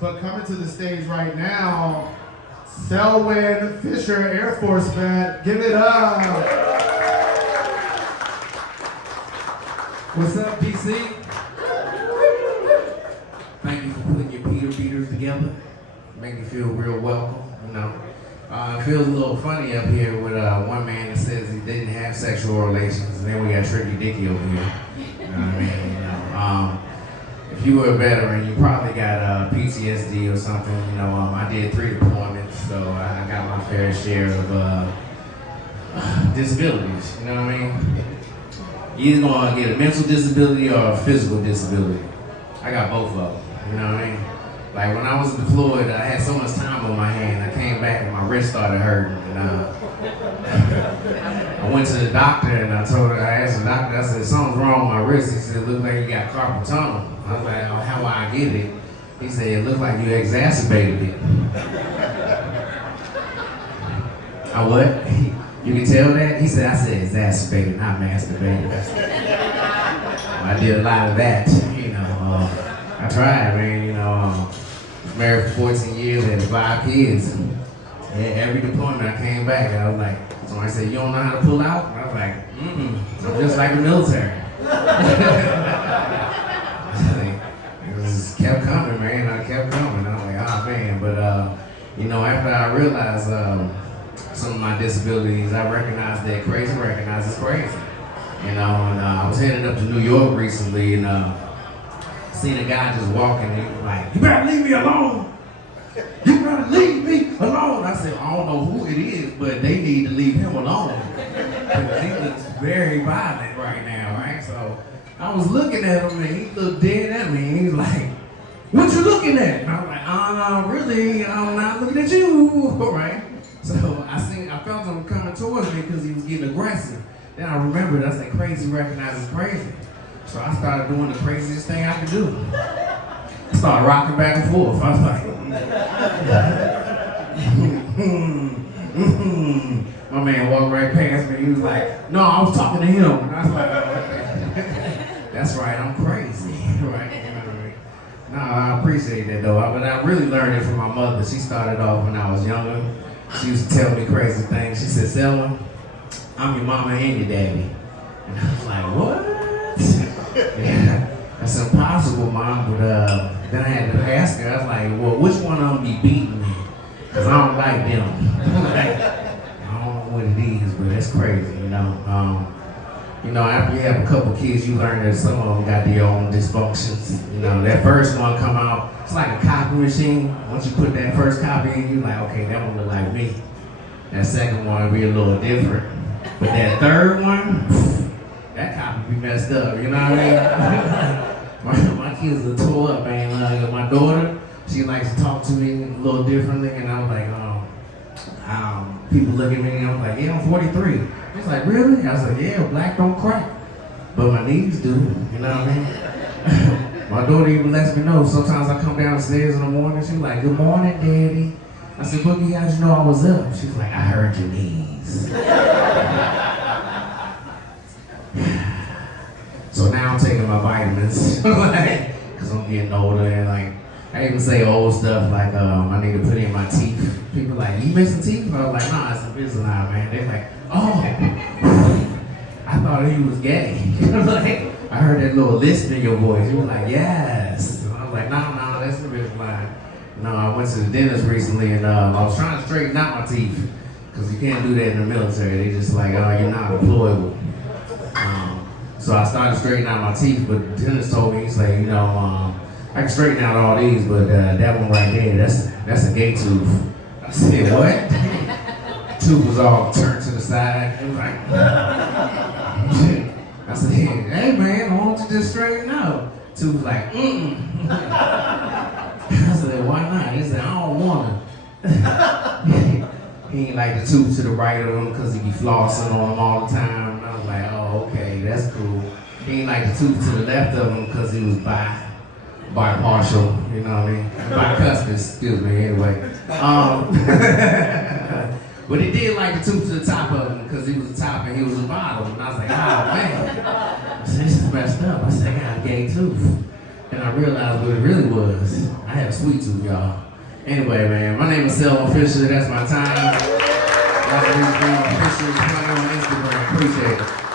but coming to the stage right now, Selwyn Fisher, Air Force vet. Give it up. What's up, PC? Thank you for putting your Peter Beaters together. Make me feel real welcome, you know. It feels a little funny up here with one man that says he didn't have sexual relations, and then we got Tricky Dicky over here. You know what I mean? You know, if you were a veteran, you probably got PTSD or something. You know, I did 3 deployments, so I got my fair share of disabilities. You know what I mean? You're either gonna get a mental disability or a physical disability. I got both of them. You know what I mean? Like when I was deployed, I had so much time on my hand. I came back and my wrist started hurting. And I went to the doctor and I asked the doctor, I said, something's wrong with my wrist. He said, it looks like you got carpal tunnel. I was like, oh, how do I get it? He said, it looks like you exacerbated it. I what? You can tell that? He said, I said exacerbated, not masturbated. I did a lot of that, you know. I tried, man, you know. Married for 14 years, had 5 kids. And every deployment I came back and I was like, somebody said, you don't know how to pull out? And I was like, I'm just like the military. It just kept coming, man. I kept coming. I was like, oh man. But you know, after I realized some of my disabilities, I recognized that crazy recognizes crazy. You know, and I was headed up to New York recently and seen a guy just walking and he was like, you better leave me alone. You better leave me alone. I said, I don't know who it is, but they need to leave him alone. Because he looks very violent right now, right? So I was looking at him and he looked dead at me and he was like, what you looking at? And I was like, really, I'm not looking at you, right? So I felt him coming towards me because he was getting aggressive. Then I remembered, I said, crazy recognizes crazy. So I started doing the craziest thing I could do. I started rocking back and forth. I was like, my man walked right past me. He was like, no, I was talking to him. And I was like, that's right, I'm crazy, right? You know what I mean? No, I appreciate that though. But I really learned it from my mother. She started off when I was younger. She used to tell me crazy things. She said, Selma, I'm your mama and your daddy. And I was like, what? Yeah, that's impossible, Mom, but then I had to ask her, I was like, well, which one of them be beating me? Because I don't like them. Like, I don't know what it is, but that's crazy, you know. You know, after you have a couple kids, you learn that some of them got their own dysfunctions. You know, that first one come out, it's like a copy machine. Once you put that first copy in, you're like, okay, that one look like me. That second one will be a little different. But that third one, that copy be messed up, you know what I mean? my kids are tore up, man. My daughter, she likes to talk to me a little differently, and I was like, people look at me and I'm like, yeah, I'm 43. She's like, really? I was like, yeah, black don't crack. But my knees do, you know what I mean? My daughter even lets me know, sometimes I come downstairs in the morning, she's like, good morning, Daddy. I said, Boogie, how'd you know I was up? She's like, I heard your knees. So now I'm taking my vitamins, because I'm getting older and like, I even say old stuff like I need to put in my teeth. People like, you missing teeth? I was like, nah, it's Invisalign, man. They're like, oh, I thought he was gay. Like, I heard that little lisp in your voice. You were like, yes. And I was like, no, that's Invisalign. No, I went to the dentist recently and I was trying to straighten out my teeth because you can't do that in the military. They just like, oh, you're not deployable. So I started straightening out my teeth, but the dentist told me, he's like, you know, I can straighten out all these, but that one right there, that's a gay tooth. I said, what? Tooth was all turned to the side. It was like, I said, hey man, why don't you just straighten out? Tooth was like, I said, why not? He said, I don't want to. He ain't like the tooth to the right of him because he be flossing on him all the time. And I was like, oh, okay, that's cool. He ain't like the tooth to the left of him because he was bipartial, you know what I mean? Bicuspid, excuse me, anyway. But he did like the tooth to the top of him because he was the top and he was the bottom. And I was like, oh man, this is messed up. I said, I got a gay tooth. and I realized what it really was. I had a sweet tooth, y'all. Anyway, man, my name is Selma Fisher. That's my time. Y'all can reach me on Fisher 20 on Instagram. Appreciate it.